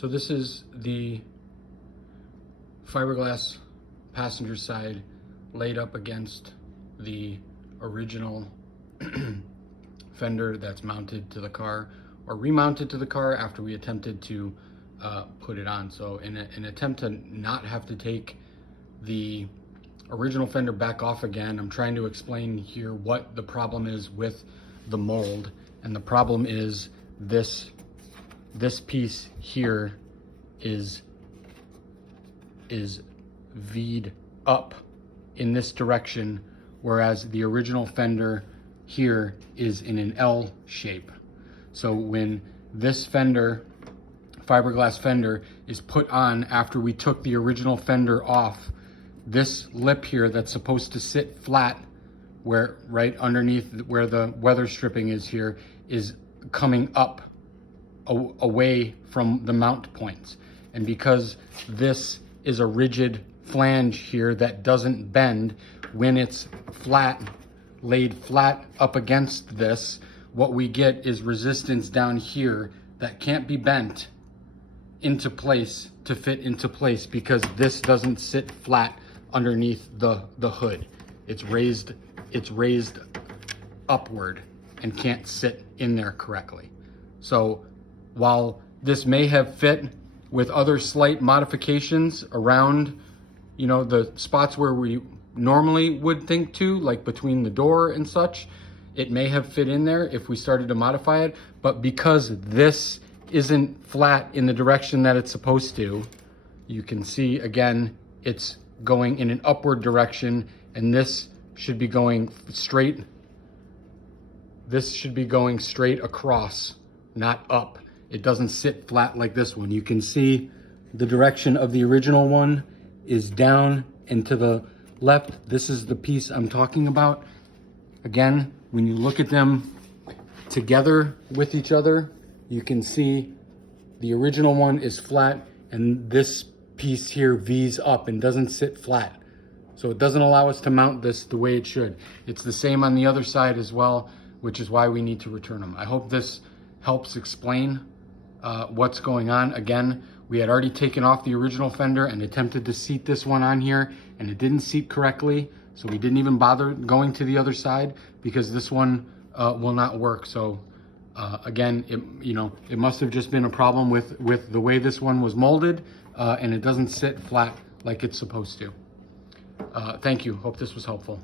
So this is the fiberglass passenger side laid up against the original fender that's mounted to the car or remounted to the car after we attempted to put it on. So in an attempt to not have to take the original fender back off again, I'm trying to explain here what the problem is with the mold. And the problem is this piece here is V'd up in this direction, whereas the original fender here is in an L shape. So when this fender, fiberglass fender, is put on after we took the original fender off, this lip here that's supposed to sit flat, where right underneath where the weather stripping is here, is coming up away from the mount points. And because this is a rigid flange here that doesn't bend, when it's flat, laid flat up against this, what we get is resistance down here that can't be bent into place to fit into place because this doesn't sit flat underneath the hood. It's raised upward and can't sit in there correctly. So while this may have fit with other slight modifications around, you know, the spots where we normally would think to, like between the door and such, it may have fit in there if we started to modify it. But because this isn't flat in the direction that it's supposed to, you can see again, it's going in an upward direction, and this should be going straight. This should be going straight across, not up. It doesn't sit flat like this one. You can see the direction of the original one is down and to the left. This is the piece I'm talking about. Again, when you look at them together with each other, you can see the original one is flat and this piece here V's up and doesn't sit flat. So it doesn't allow us to mount this the way it should. It's the same on the other side as well, which is why we need to return them. I hope this helps explain what's going on. Again, we had already taken off the original fender and attempted to seat this one on here, and it didn't seat correctly. So we didn't even bother going to the other side because this one will not work. So again, it must have just been a problem with the way this one was molded, and it doesn't sit flat like it's supposed to. Thank you. Hope this was helpful.